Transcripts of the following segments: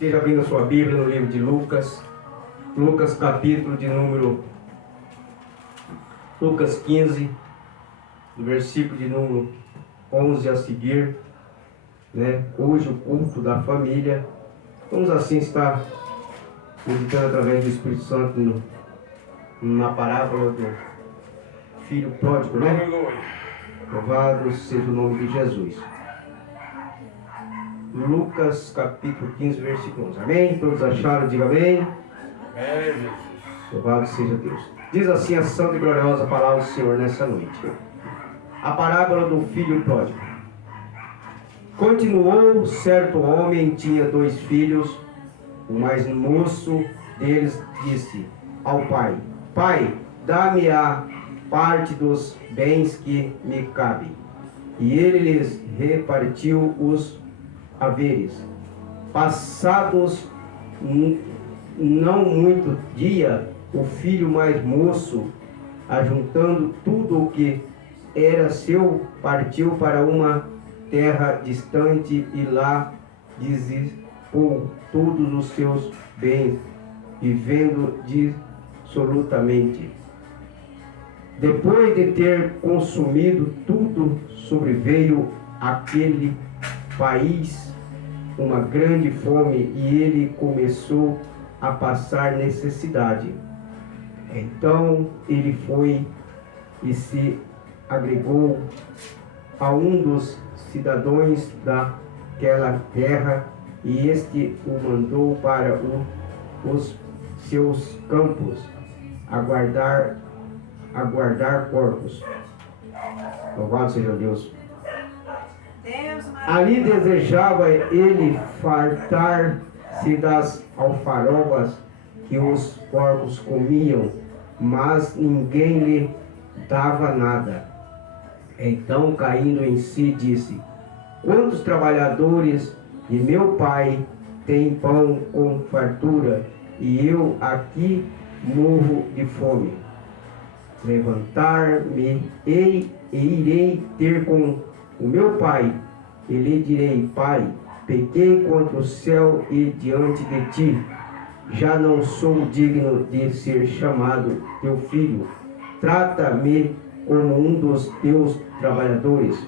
Esteja abrindo a sua Bíblia no livro de Lucas. Lucas capítulo de número... Lucas 15, do versículo de número 11 a seguir, né? Hoje o culto da família. Vamos assim estar meditando através do Espírito Santo na parábola do filho pródigo, né? Louvado seja o nome de Jesus. Lucas capítulo 15, versículo 11. Amém? Todos acharam? Diga amém. Amém. Louvado seja Deus. Diz assim a santa e gloriosa palavra do Senhor nessa noite. A parábola do filho pródigo. Continuou, certo homem tinha 2 filhos. O mais moço deles disse ao pai: Pai, dá-me a parte dos bens que me cabe. E ele lhes repartiu os haveres. Passados não muito dia, o filho mais moço, ajuntando tudo o que era seu, partiu para uma terra distante e lá dissipou todos os seus bens, vivendo dissolutamente. Depois de ter consumido tudo, sobreveio àquele país uma grande fome e ele começou a passar necessidade. Então ele foi e se agregou a um dos cidadãos daquela terra, e este o mandou para os seus campos aguardar porcos. Louvado seja Deus. Ali desejava ele fartar-se das alfarrobas que os porcos comiam, mas ninguém lhe dava nada. Então, caindo em si, disse: Quantos trabalhadores de meu pai têm pão com fartura, e eu aqui morro de fome. Levantar-me-ei e irei ter com o meu pai, e lhe direi: Pai, pequei contra o céu e diante de ti, já não sou digno de ser chamado teu filho. Trata-me como um dos teus trabalhadores.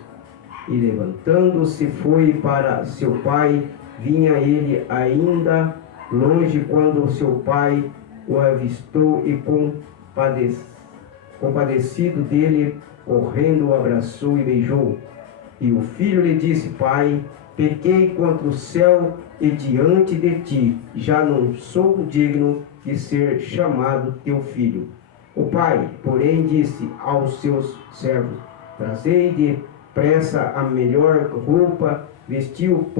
E levantando-se foi para seu pai. Vinha ele ainda longe quando seu pai o avistou e compadecido dele, correndo, o abraçou e beijou. E o filho lhe disse: Pai, pequei contra o céu e diante de ti, já não sou digno de ser chamado teu filho. O pai, porém, disse aos seus servos: Trazei depressa a melhor roupa, vestiu,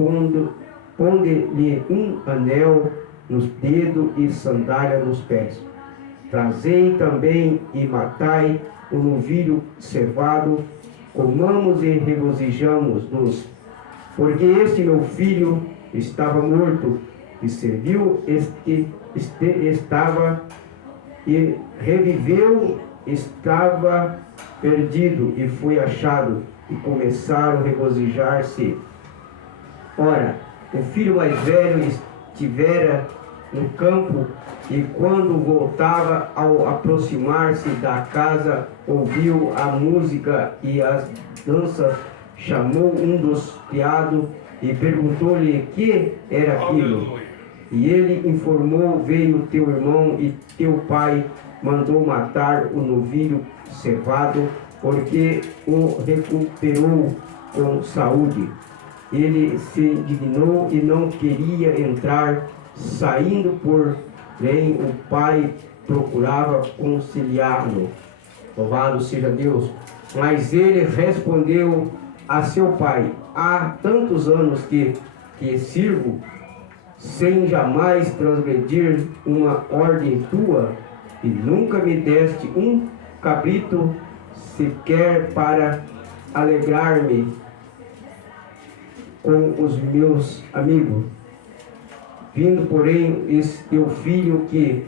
ponde-lhe um anel nos dedos e sandália nos pés. Trazei também e matai o novilho cevado, comamos e regozijamos-nos, porque este meu filho estava morto e serviu, estava e reviveu, estava perdido e foi achado, e começaram a regozijar-se. Ora, o filho mais velho estivera no campo, e quando voltava, ao aproximar-se da casa, ouviu a música e as danças, chamou um dos criados e perguntou-lhe que era aquilo. E ele informou: Veio teu irmão e teu pai mandou matar o novilho cevado, porque o recuperou com saúde. Ele se indignou e não queria entrar. Saindo, porém, o pai procurava conciliá-lo. Louvado seja Deus. Mas ele respondeu a seu pai: Há tantos anos que sirvo, sem jamais transgredir uma ordem tua, e nunca me deste um cabrito sequer para alegrar-me com os meus amigos. Vindo, porém, esse teu filho que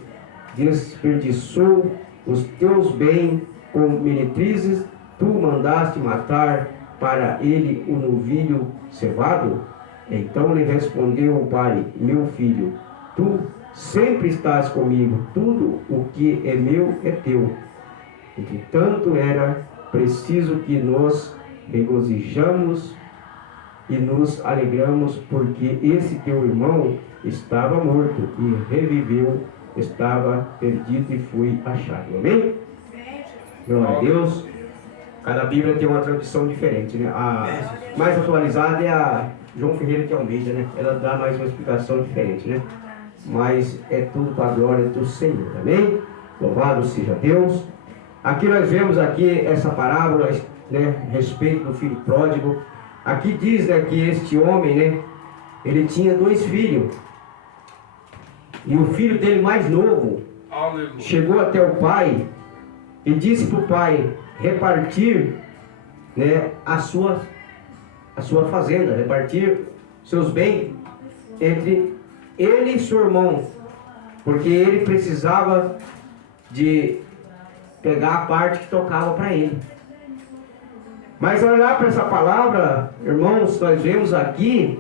desperdiçou os teus bens com meretrizes, tu mandaste matar para ele o novilho cevado? Então lhe respondeu o pai: meu filho, tu sempre estás comigo, tudo o que é meu é teu. Entretanto, era preciso que nos regozijamos e nos alegramos, porque esse teu irmão estava morto e reviveu, estava perdido e foi achado. Amém? Glória a Deus. Cada Bíblia tem uma tradução diferente, né? A mais atualizada é a João Ferreira de Almeida, né? Ela dá mais uma explicação diferente, né? Mas é tudo para a glória do Senhor. Amém? Louvado seja Deus. Aqui nós vemos aqui essa parábola, né, a respeito do filho pródigo. Aqui diz, né, que este homem, né, ele tinha 2 filhos. E o filho dele mais novo chegou até o pai e disse para o pai repartir, né, a sua fazenda, repartir seus bens entre ele e seu irmão, porque ele precisava de pegar a parte que tocava para ele. Mas ao olhar para essa palavra, irmãos, nós vemos aqui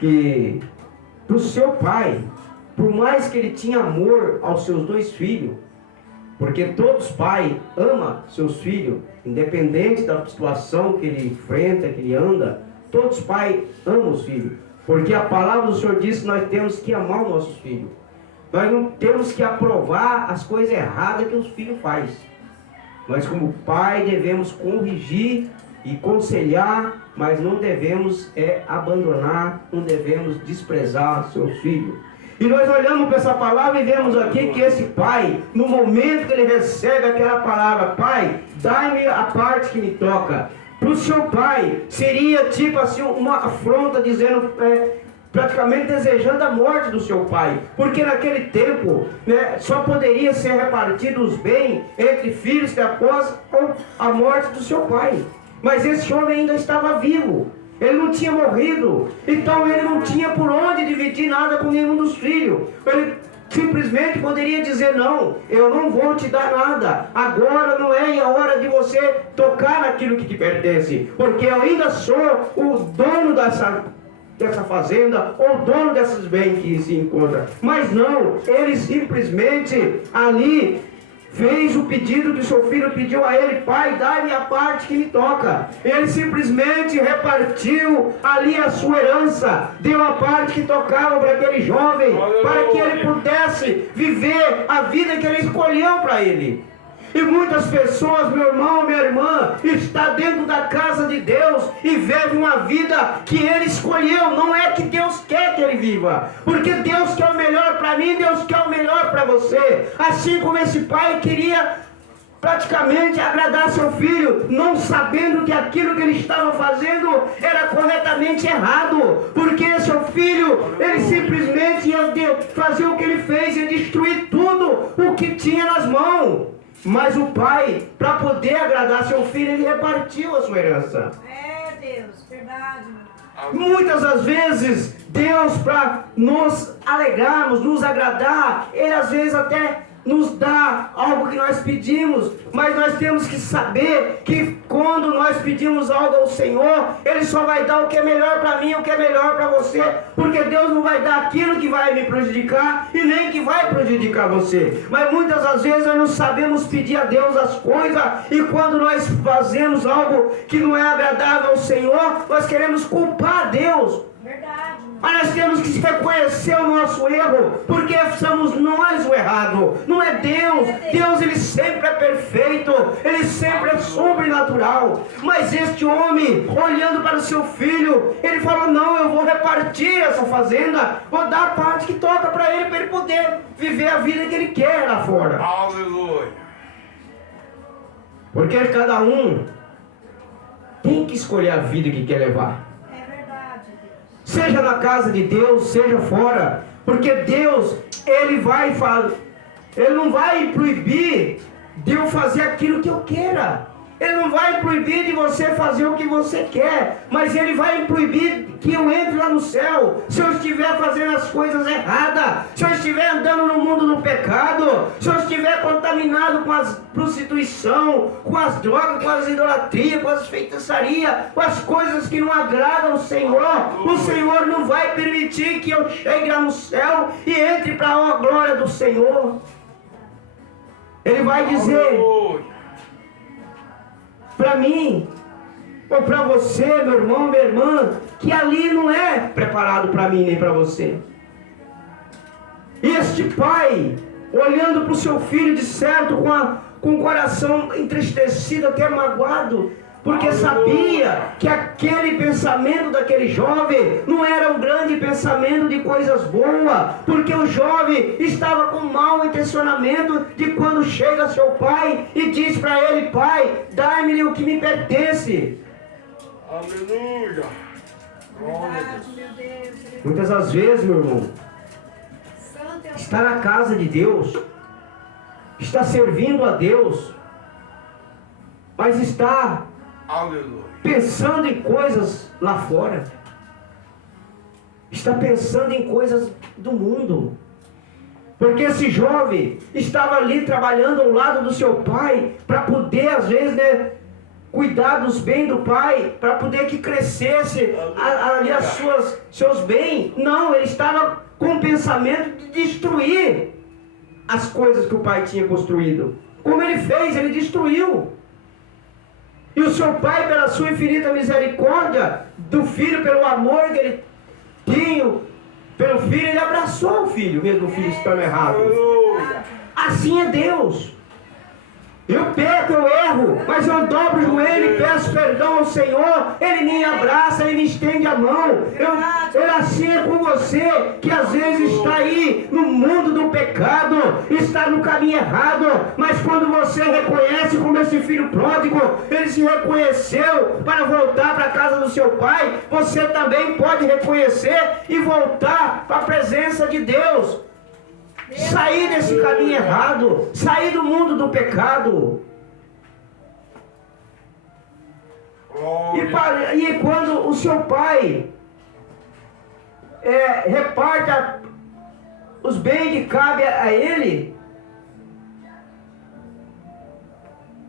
que o seu pai, por mais que ele tinha amor aos seus 2 filhos, porque todos pais amam seus filhos, independente da situação que ele enfrenta, que ele anda, todos pais amam os filhos, porque a palavra do Senhor diz que nós temos que amar os nossos filhos. Nós não temos que aprovar as coisas erradas que os filhos fazem. Nós, como pai, devemos corrigir e aconselhar, mas não devemos abandonar, não devemos desprezar seus filhos. E nós olhamos para essa palavra e vemos aqui que esse pai, no momento que ele recebe aquela palavra, pai, dai-me a parte que me toca. Para o seu pai, seria tipo assim uma afronta, dizendo, praticamente desejando a morte do seu pai, porque naquele tempo, né, só poderia ser repartido os bens entre filhos que após a morte do seu pai. Mas esse homem ainda estava vivo, ele não tinha morrido, então ele não tinha por onde dividir nada com nenhum dos filhos. Ele simplesmente poderia dizer: não, eu não vou te dar nada, agora não é a hora de você tocar naquilo que te pertence, porque eu ainda sou o dono dessa fazenda, ou dono desses bens que se encontra. Mas não, ele simplesmente ali fez o pedido que seu filho pediu a ele: pai, dá-me a parte que me toca. Ele simplesmente repartiu ali a sua herança, deu a parte que tocava para aquele jovem, para que ele pudesse viver a vida que ele escolheu para ele. E muitas pessoas, meu irmão, minha irmã, está dentro da casa de Deus e vive uma vida que ele escolheu. Não é que Deus quer que ele viva, porque Deus quer o melhor para mim, Deus quer o melhor para você. Assim como esse pai queria praticamente agradar seu filho, não sabendo que aquilo que ele estava fazendo era corretamente errado, porque seu filho, ele simplesmente ia fazer o que ele fez, ia destruir tudo o que tinha nas mãos. Mas o pai, para poder agradar seu filho, ele repartiu a sua herança. Deus, verdade. Muitas das vezes, Deus, para nos alegrarmos, nos agradar, Ele às vezes até nos dá algo que nós pedimos, mas nós temos que saber que quando nós pedimos algo ao Senhor, Ele só vai dar o que é melhor para mim, o que é melhor para você, porque Deus não vai dar aquilo que vai me prejudicar e nem que vai prejudicar você. Mas muitas das vezes nós não sabemos pedir a Deus as coisas, e quando nós fazemos algo que não é agradável ao Senhor, nós queremos culpar a Deus. Verdade. Mas nós temos que reconhecer o nosso erro, porque somos nós o errado, não é Deus. Deus, ele sempre é perfeito, ele sempre é sobrenatural. Mas este homem, olhando para o seu filho, ele falou: não, eu vou repartir essa fazenda, vou dar a parte que toca para ele poder viver a vida que ele quer lá fora. Aleluia. Porque cada um tem que escolher a vida que quer levar. Seja na casa de Deus, seja fora, porque Deus, Ele não vai proibir de eu fazer aquilo que eu queira. Ele não vai proibir de você fazer o que você quer, mas Ele vai proibir que eu entre lá no céu se eu estiver fazendo as coisas erradas, se eu estiver andando no mundo do pecado, se eu estiver contaminado com a prostituição, com as drogas, com as idolatrias, com as feitiçarias, com as coisas que não agradam ao Senhor. O Senhor não vai permitir que eu chegue lá no céu e entre para a glória do Senhor. Ele vai dizer para mim, ou para você, meu irmão, minha irmã, que ali não é preparado para mim nem para você. Este pai, olhando para o seu filho de certo, com o coração entristecido, até magoado, porque sabia que aquele pensamento daquele jovem não era um grande pensamento de coisas boas, porque o jovem estava com mau intencionamento de quando chega seu pai e diz para ele: pai, dá-me o que me pertence. Aleluia. Verdade, meu Deus. Muitas das vezes, meu irmão, Santo é o está na casa de Deus, está servindo a Deus, mas está Aleluia. pensando em coisas lá fora, está pensando em coisas do mundo, porque esse jovem estava ali trabalhando ao lado do seu pai, para poder às vezes, né, cuidar dos bens do pai, para poder que crescesse ali seus bens. Não, ele estava com o pensamento de destruir as coisas que o pai tinha construído. Como ele fez? Ele destruiu. E o seu pai, pela sua infinita misericórdia do filho, pelo amor que ele tinha pelo filho, ele abraçou o filho, mesmo o filho estando errado. Aleluia. Assim é Deus. Eu peco, eu erro, mas eu dobro o joelho e peço perdão ao Senhor. Ele me abraça, Ele me estende a mão. Eu assim é com você, que às vezes está aí no mundo do pecado, está no caminho errado, mas quando você reconhece, como esse filho pródigo, ele se reconheceu para voltar para a casa do seu pai, você também pode reconhecer e voltar para a presença de Deus. Sair desse caminho errado, sair do mundo do pecado. E quando o seu pai reparte os bens que cabe a ele,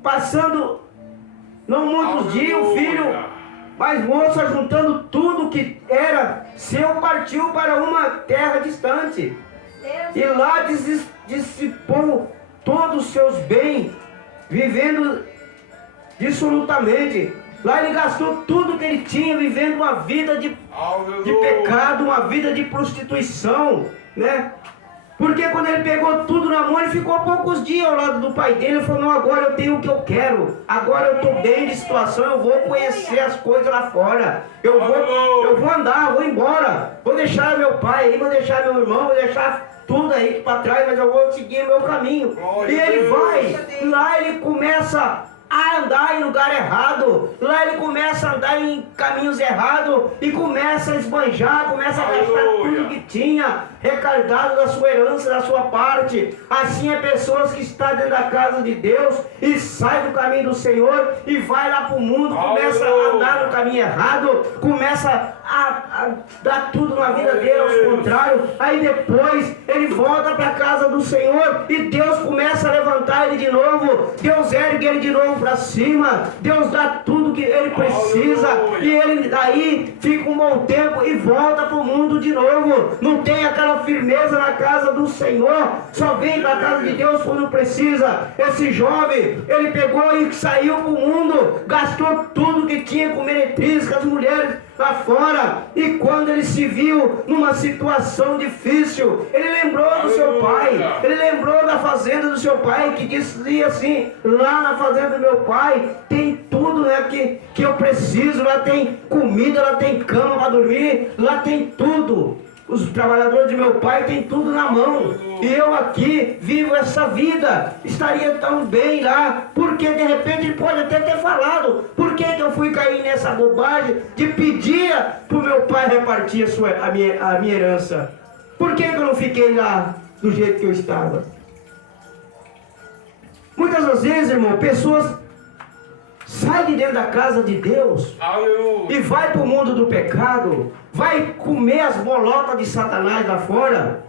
passando não muitos dias, o filho mais moço, juntando tudo que era seu, partiu para uma terra distante. E lá dissipou todos os seus bens, vivendo dissolutamente. Lá ele gastou tudo que ele tinha, vivendo uma vida de pecado, uma vida de prostituição, né? Porque quando ele pegou tudo na mão, ele ficou poucos dias ao lado do pai dele. Ele falou: não, agora eu tenho o que eu quero, agora eu estou bem de situação, eu vou conhecer as coisas lá fora, eu vou andar, vou embora, vou deixar meu pai aí, vou deixar meu irmão, vou deixar tudo aí para trás, mas eu vou seguir o meu caminho. E ele vai, lá ele começa a andar em lugar errado, lá ele começa a andar em caminhos errados e começa a esbanjar, começa a gastar tudo que tinha recarregado da sua herança, da sua parte. Assim é pessoas que estão dentro da casa de Deus e sai do caminho do Senhor e vai lá para o mundo, começa a andar no caminho errado, começa a dar tudo na vida dele ao contrário. Aí depois ele volta para a casa do Senhor e Deus começa a levantar ele de novo, Deus ergue ele de novo para cima, Deus dá tudo que ele precisa e ele daí fica um bom tempo e volta para o mundo de novo. Não tem aquela firmeza na casa do Senhor, só vem para a casa de Deus quando precisa. Esse jovem, ele pegou e saiu para o mundo, gastou tudo que tinha com meretriz, com as mulheres lá fora, e quando ele se viu numa situação difícil, ele lembrou do seu pai, ele lembrou da fazenda do seu pai, que dizia assim: lá na fazenda do meu pai tem tudo, né, que eu preciso, lá tem comida, lá tem cama para dormir, lá tem tudo. Os trabalhadores de meu pai têm tudo na mão. E eu aqui vivo essa vida. Estaria tão bem lá. Porque de repente ele pode até ter falado: por que eu fui cair nessa bobagem de pedir para o meu pai repartir a minha herança? Por que eu não fiquei lá do jeito que eu estava? Muitas das vezes, irmão, pessoas sai de dentro da casa de Deus Aleluia. e vai para o mundo do pecado, vai comer as bolotas de Satanás lá fora.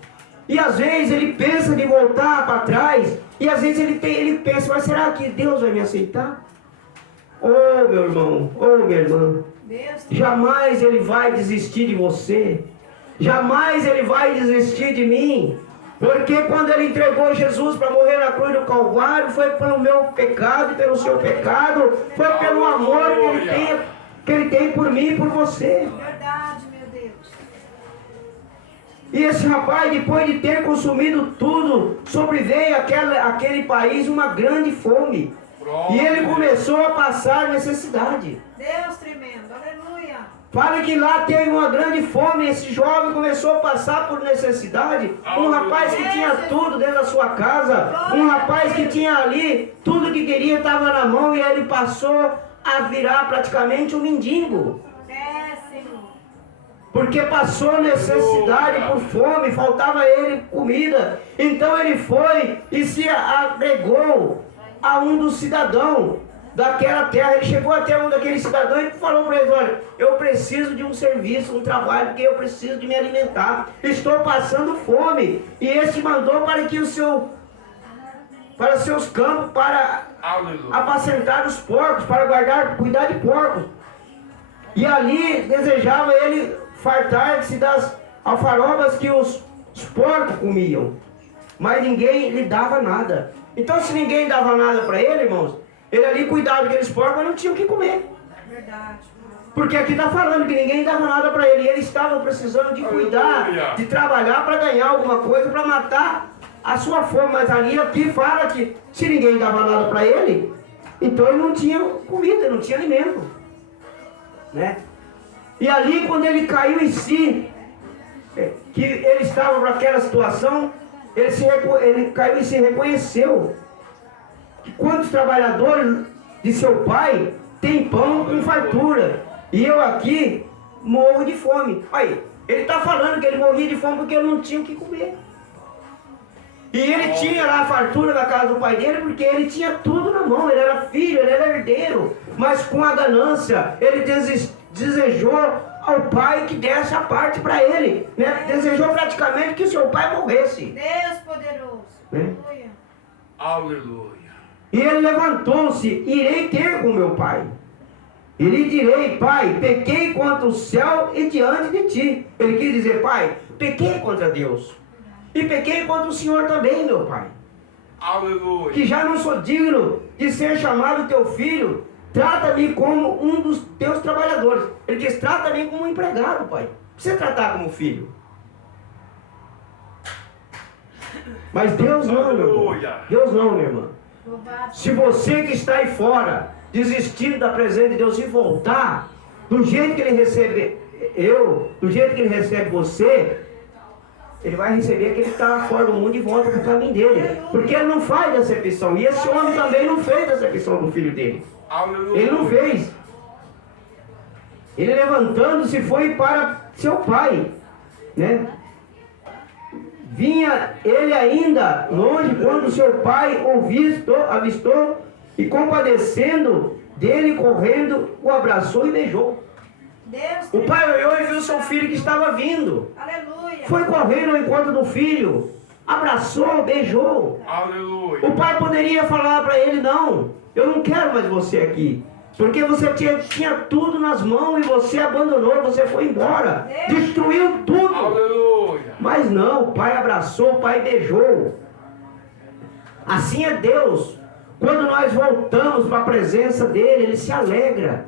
E às vezes ele pensa de voltar para trás, e às vezes ele pensa, mas será que Deus vai me aceitar? Oh, meu irmão, oh, minha irmã, Deus, jamais ele vai desistir de você, jamais ele vai desistir de mim, porque quando ele entregou Jesus para morrer na cruz do Calvário, foi pelo meu pecado e pelo seu pecado, foi pelo amor que ele tem por mim e por você. verdade, meu Deus. E esse rapaz, depois de ter consumido tudo, sobreveio àquele país uma grande fome. E ele começou a passar necessidade. Deus tremendo, aleluia. Fala que lá teve uma grande fome, esse jovem começou a passar por necessidade. Um rapaz que tinha tudo dentro da sua casa, um rapaz que tinha ali, tudo que queria estava na mão, e ele passou a virar praticamente um mendigo. É, Senhor. Porque passou necessidade por fome, faltava a ele comida. Então ele foi e se agregou a um dos cidadãos daquela terra. Ele chegou até um daqueles cidadãos e falou para eles: olha, eu preciso de um serviço, um trabalho, porque eu preciso de me alimentar. Estou passando fome. E esse mandou para que para seus campos, para apacentar os porcos, para cuidar de porcos. E ali desejava ele fartar-se das alfarrobas que os porcos comiam. Mas ninguém lhe dava nada. Então, se ninguém dava nada para ele, irmãos, ele ali cuidava daqueles porcos, mas não tinha o que comer. Verdade. Porque aqui está falando que ninguém dava nada para ele. E ele estava precisando de cuidar, de trabalhar para ganhar alguma coisa, para matar a sua fome. Mas ali aqui fala que se ninguém dava nada para ele, então ele não tinha comida, não tinha alimento, né? E ali, quando ele caiu em si, que ele estava naquela situação, ele caiu e se reconheceu que quantos trabalhadores de seu pai têm pão com fartura, e eu aqui morro de fome. Aí, ele está falando que ele morria de fome porque ele não tinha o que comer. E ele tinha lá a fartura da casa do pai dele, porque ele tinha tudo na mão, ele era filho, ele era herdeiro. Mas com a ganância, ele desejou ao pai que desse a parte para ele, né? Desejou praticamente que seu pai morresse. Deus poderoso. Né? Aleluia. Aleluia. E ele levantou-se: irei ter com meu pai. E lhe direi: pai, pequei contra o céu e diante de ti. Ele quis dizer: pai, pequei contra Deus. E pequei contra o Senhor também, meu pai. Aleluia. Que já não sou digno de ser chamado teu filho. Trata-me como um dos teus trabalhadores. Ele diz: trata-me como um empregado, pai. Você tratar como filho. Mas Deus não, meu irmão. Deus não, minha irmã. Louvado. Se você que está aí fora, desistindo da presença de Deus, e voltar do jeito que Ele recebe do jeito que Ele recebe você, Ele vai receber aquele que está fora do mundo e volta para o caminho dele. Porque Ele não faz decepção. E esse homem também não fez decepção do filho dele. Aleluia. Ele não fez. Ele levantando-se foi para seu pai, né? Vinha ele ainda longe quando seu pai avistou e, compadecendo dele, correndo, o abraçou e beijou. Deus O pai olhou e viu seu filho que estava vindo. Aleluia. Foi correndo ao encontro do filho, abraçou, beijou. Aleluia. O pai poderia falar para ele: não, eu não quero mais você aqui, porque você tinha tudo nas mãos e você abandonou, você foi embora, destruiu tudo. Aleluia. Mas não, o pai abraçou, o pai beijou. Assim é Deus. Quando nós voltamos para a presença dele, ele se alegra,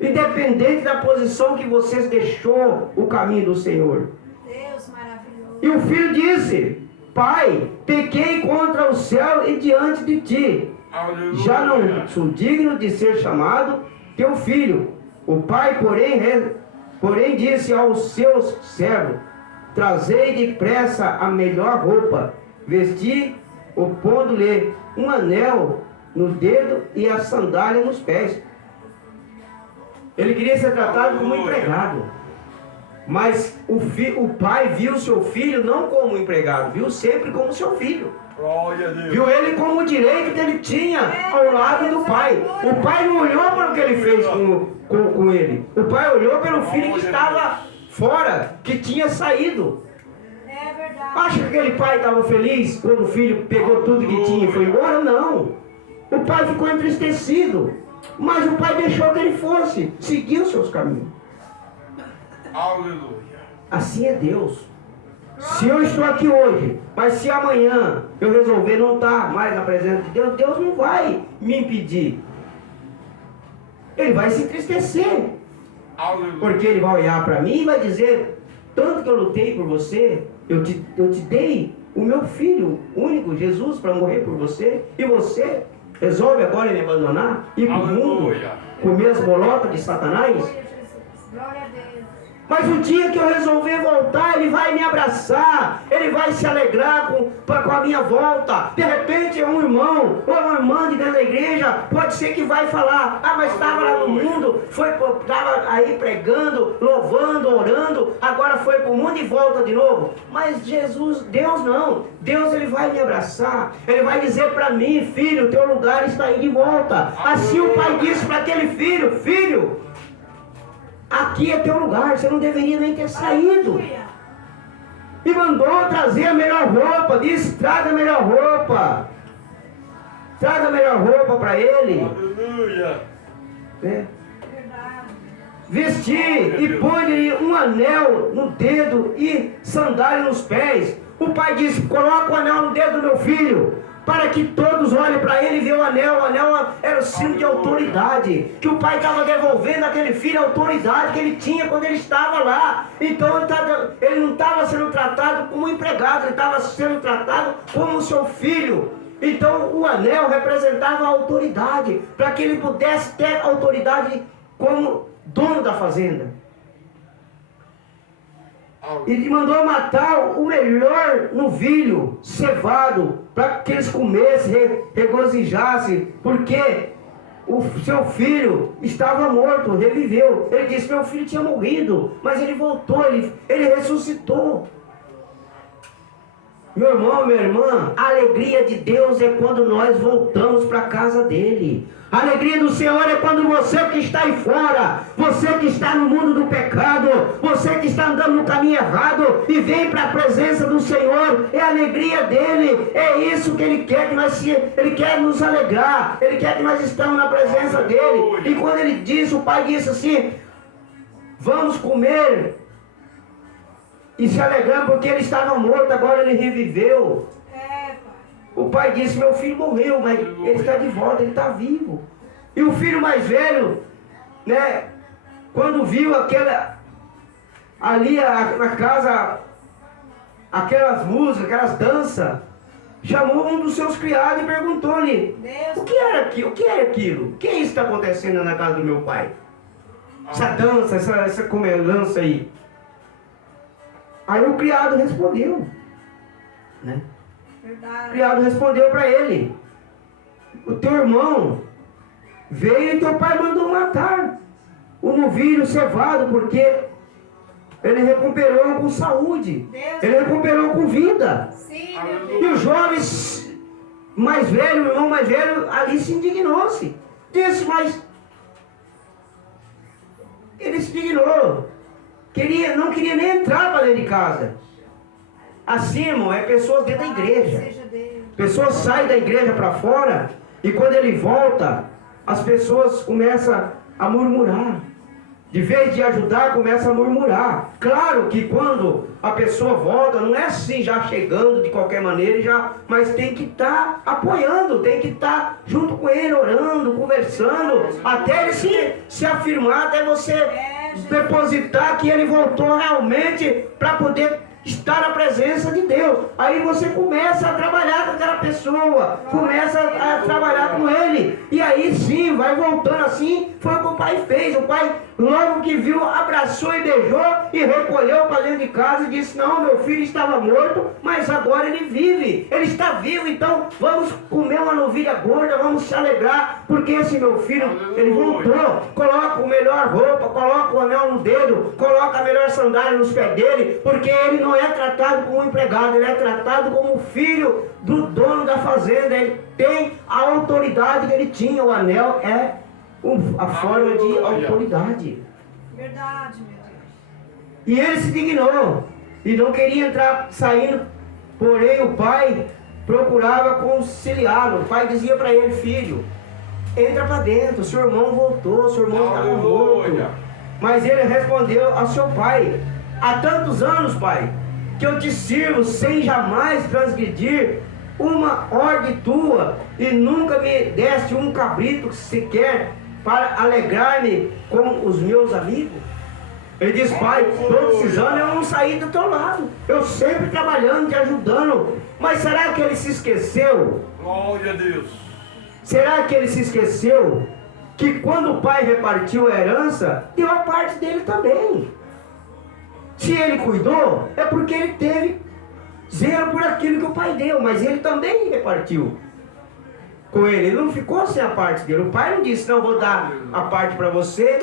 independente da posição que você deixou o caminho do Senhor. Deus maravilhoso. E o filho disse: pai, pequei contra o céu e diante de ti. Aleluia. Já não sou digno de ser chamado teu filho. O pai, porém disse aos seus servos: trazei depressa a melhor roupa, vesti, pondo-lhe um anel no dedo e a sandália nos pés. Ele queria ser tratado como empregado, mas o pai viu seu filho não como empregado, viu sempre como seu filho. Glória a Deus. Viu ele como o direito que ele tinha ao lado do pai. O pai não olhou para o que ele fez com ele. O pai olhou pelo filho que estava fora, que tinha saído. É verdade. Acha que aquele pai estava feliz quando o filho pegou tudo que tinha e foi embora? Não. O pai ficou entristecido. Mas o pai deixou que ele fosse, seguiu seus caminhos. Aleluia. Assim é Deus. Se eu estou aqui hoje, mas se amanhã eu resolver não estar mais na presença de Deus, Deus não vai me impedir. Ele vai se entristecer. Aleluia. Porque ele vai olhar para mim e vai dizer: tanto que eu lutei por você, eu te dei o meu filho único, Jesus, para morrer por você, e você resolve agora me abandonar, ir para o mundo, Aleluia. comer as bolotas de Satanás? Glória a Jesus. Glória a Deus. Mas o dia que eu resolver voltar, ele vai me abraçar, ele vai se alegrar com a minha volta. De repente, um irmão ou uma irmã de dentro da igreja, pode ser que vai falar: ah, mas estava lá no mundo, estava aí pregando, louvando, orando, agora foi para o mundo e volta de novo. Mas Jesus, Deus não. Deus, ele vai me abraçar, ele vai dizer para mim: filho, teu lugar está aí de volta. Assim o pai disse para aquele filho: filho, aqui é teu lugar, você não deveria nem ter saído. Aleluia. E mandou trazer a melhor roupa, disse: traga a melhor roupa. Traga a melhor roupa para ele. Aleluia. Né? Verdade. Vestir e põe-lhe um anel no dedo e sandália nos pés. O pai disse: coloca o anel no dedo do meu filho, para que todos olhem para ele e vejam o anel. O anel era o símbolo de autoridade, que o pai estava devolvendo àquele filho a autoridade que ele tinha quando ele estava lá. Então ele não estava sendo tratado como empregado, ele estava sendo tratado como seu filho. Então o anel representava a autoridade, para que ele pudesse ter autoridade como dono da fazenda. E mandou matar o melhor novilho cevado, para que eles comessem, regozijassem, porque o seu filho estava morto, reviveu. Ele disse: meu filho tinha morrido, mas ele voltou, ele ressuscitou. Meu irmão, minha irmã, a alegria de Deus é quando nós voltamos para a casa dele. A alegria do Senhor é quando você que está aí fora, você que está no mundo do pecado, você que está andando no caminho errado e vem para a presença do Senhor, é a alegria dele, é isso que ele quer, ele quer nos alegrar, ele quer que nós estamos na presença dele. E quando ele disse, o pai disse assim: vamos comer e se alegrando, porque ele estava morto, agora ele reviveu. O pai disse: meu filho morreu, mas ele está de volta, ele está vivo. E o filho mais velho, né, quando viu ali na casa, aquelas músicas, aquelas danças, chamou um dos seus criados e perguntou-lhe: o que era aquilo? O que é aquilo? O que é isso que está acontecendo na casa do meu pai? Essa dança, essa comelança aí. Aí o criado respondeu, né? Verdade. O criado respondeu para ele: o teu irmão veio e teu pai mandou matar o novilho cevado, porque ele recuperou com saúde, Deus. ele recuperou com vida. Sim, meu E Deus. os jovens mais velho, o irmão mais velho, ali se indignou-se. Disse: mas ele se indignou, não queria nem entrar para dentro de casa. Assim, irmão, é pessoas dentro da igreja. Seja Deus. Pessoas saem da igreja para fora e quando ele volta, as pessoas começam a murmurar. De vez de ajudar, começa a murmurar. Claro que quando a pessoa volta, não é assim já chegando de qualquer maneira, mas tem que estar apoiando, tem que estar junto com ele, orando, conversando, até ele se afirmar, até você depositar que ele voltou realmente para poder estar na presença de Deus. Aí você começa a trabalhar com aquela pessoa, começa a trabalhar com ele, e aí sim, vai voltando assim. Foi o que o pai fez. O pai Logo que viu, abraçou e beijou e recolheu para dentro de casa e disse: não, meu filho estava morto, mas agora ele vive, ele está vivo, então vamos comer uma novilha gorda, vamos se alegrar, porque esse meu filho, ele voltou. Coloca o melhor roupa, coloca o anel no dedo, coloca a melhor sandália nos pés dele, porque ele não é tratado como um empregado, ele é tratado como filho do dono da fazenda. Ele tem a autoridade que ele tinha. O anel é a forma de autoridade. Verdade, meu Deus. E ele se dignou e não queria entrar saindo, porém o pai procurava conciliá-lo. O pai dizia para ele: filho, entra para dentro, seu irmão voltou, seu irmão estava morto. Mas ele respondeu ao seu pai: há tantos anos, pai, que eu te sirvo sem jamais transgredir uma ordem tua, e nunca me deste um cabrito sequer para alegrar-me com os meus amigos. Ele diz: pai, todos esses anos eu não saí do teu lado, eu sempre trabalhando, te ajudando. Mas será que ele se esqueceu? Glória a Deus. Será que ele se esqueceu que quando o pai repartiu a herança, deu a parte dele também? Se ele cuidou, é porque ele teve zelo por aquilo que o pai deu, mas ele também repartiu com ele. Ele não ficou sem a parte dele. O pai não disse: não, vou dar a parte para você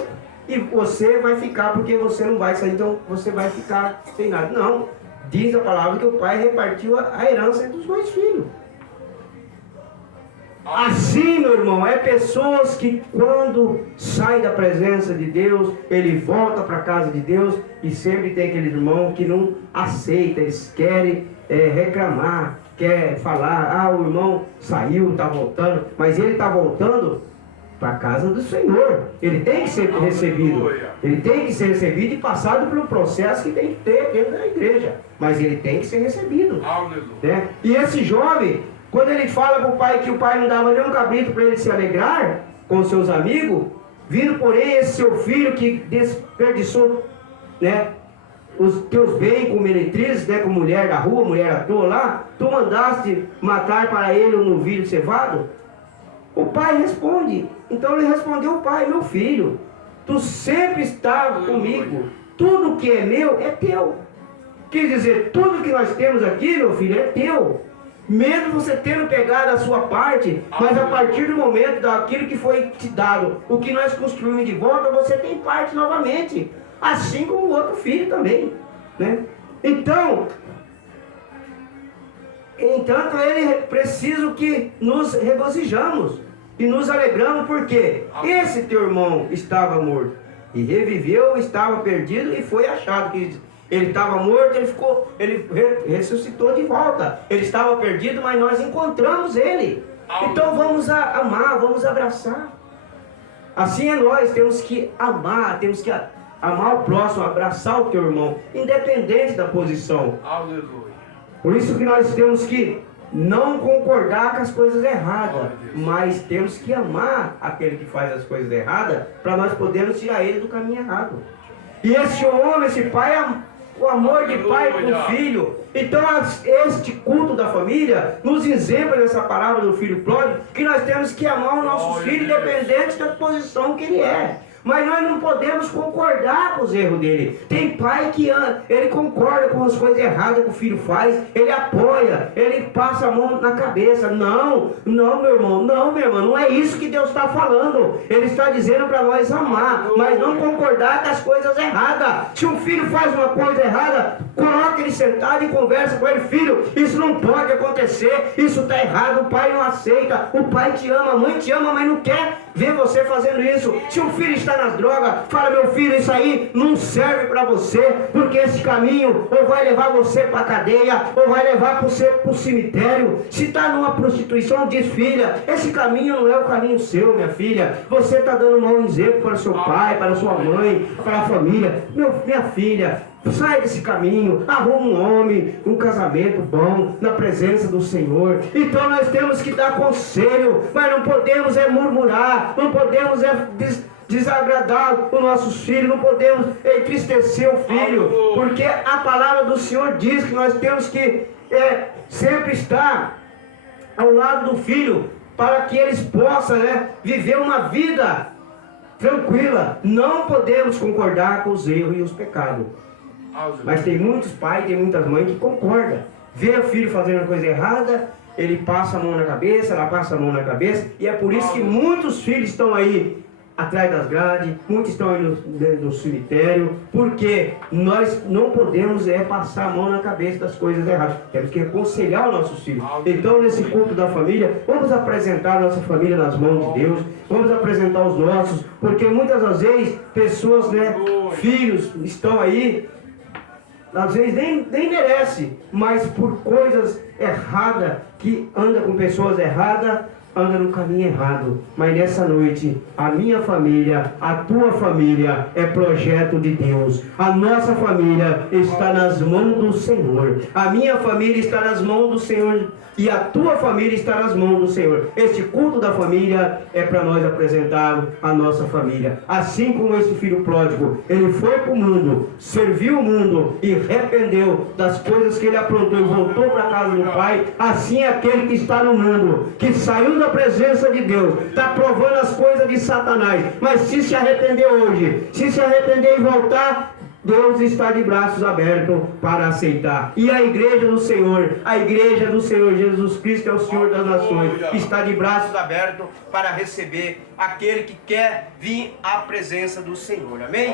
e você vai ficar, porque você não vai sair, então você vai ficar sem nada. Não, diz a palavra que o pai repartiu a herança entre os dois filhos. Assim, meu irmão, é pessoas que quando sai da presença de Deus, ele volta para a casa de Deus, e sempre tem aquele irmão que não aceita, eles querem reclamar, quer falar: o irmão saiu, está voltando, mas ele está voltando para a casa do Senhor. Ele tem que ser recebido, ele tem que ser recebido e passado pelo processo que tem que ter dentro da igreja, mas ele tem que ser recebido, né? E esse jovem, quando ele fala para o pai que o pai não dava nenhum cabrito para ele se alegrar com os seus amigos, vindo porém esse seu filho que desperdiçou, né, os teus bens com meretrizes, né, com mulher da rua, mulher à toa lá, tu mandaste matar para ele um novilho cevado? O pai responde. Então ele respondeu o pai: meu filho, tu sempre estava comigo, tudo que é meu é teu. Quer dizer, tudo que nós temos aqui, meu filho, é teu. Mesmo você tendo pegado a sua parte, mas a partir do momento daquilo que foi te dado, o que nós construímos de volta, você tem parte novamente, assim como o outro filho também, né? Então, entanto, ele precisa que nos regozijamos e nos alegramos, porque esse teu irmão estava morto e reviveu, estava perdido e foi achado. Que ele estava morto, ele ressuscitou de volta. Ele estava perdido, mas nós encontramos ele. Então vamos amar, vamos abraçar. Assim é nós, temos que amar, temos que amar o próximo, abraçar o teu irmão, independente da posição. Aleluia. Por isso que nós temos que não concordar com as coisas erradas, mas temos que amar aquele que faz as coisas erradas, para nós podermos tirar ele do caminho errado. E esse homem, esse pai, o amor de pai com filho. Então este culto da família nos exempla nessa parábola do filho pródigo, que nós temos que amar o nosso filho, independente da posição que ele é. Mas nós não podemos concordar com os erros dele. Tem pai que ele concorda com as coisas erradas que o filho faz, ele apoia, ele passa a mão na cabeça. Não, meu irmão, minha irmã, não é isso que Deus está falando. Ele está dizendo para nós amar, mas não concordar com as coisas erradas. Se um filho faz uma coisa errada, coloca ele sentado e conversa com ele: filho, isso não pode acontecer, isso está errado, o pai não aceita, o pai te ama, a mãe te ama, mas não quer ver você fazendo isso. Se um filho está nas drogas, fala: meu filho, isso aí não serve para você, porque esse caminho ou vai levar você para a cadeia, ou vai levar você para o cemitério. Se está numa prostituição, diz: filha, esse caminho não é o caminho seu, minha filha, você está dando um mau exemplo para seu pai, para sua mãe, para a família. Minha filha, sai desse caminho, arruma um homem, um casamento bom, na presença do Senhor. Então nós temos que dar conselho, mas não podemos murmurar, não podemos desagradar os nossos filhos, não podemos entristecer o filho, porque a palavra do Senhor diz que nós temos que sempre estar ao lado do filho, para que eles possam viver uma vida tranquila. Não podemos concordar com os erros e os pecados. Aleluia. Mas tem muitos pais, tem muitas mães que concordam. Vê o filho fazendo uma coisa errada, ele passa a mão na cabeça, ela passa a mão na cabeça. E é por isso que muitos filhos estão aí atrás das grades, muitos estão aí no cemitério, porque nós não podemos passar a mão na cabeça das coisas erradas. Temos que aconselhar os nossos filhos. Então, nesse culto da família, vamos apresentar a nossa família nas mãos de Deus, vamos apresentar os nossos, porque muitas das vezes pessoas, filhos estão aí, às vezes nem merece, mas por coisas erradas, que anda com pessoas erradas, anda no caminho errado. Mas nessa noite, a minha família, a tua família é projeto de Deus. A nossa família está nas mãos do Senhor. A minha família está nas mãos do Senhor. E a tua família está nas mãos do Senhor. Este culto da família é para nós apresentar a nossa família. Assim como esse filho pródigo, ele foi para o mundo, serviu o mundo e arrependeu das coisas que ele aprontou e voltou para a casa do Pai. Assim é aquele que está no mundo, que saiu da presença de Deus, está provando as coisas de Satanás. Mas se arrepender hoje, se arrepender e voltar, Deus está de braços abertos para aceitar. E a igreja do Senhor, a igreja do Senhor Jesus Cristo é o Senhor das nações, está de braços abertos para receber aquele que quer vir à presença do Senhor. Amém?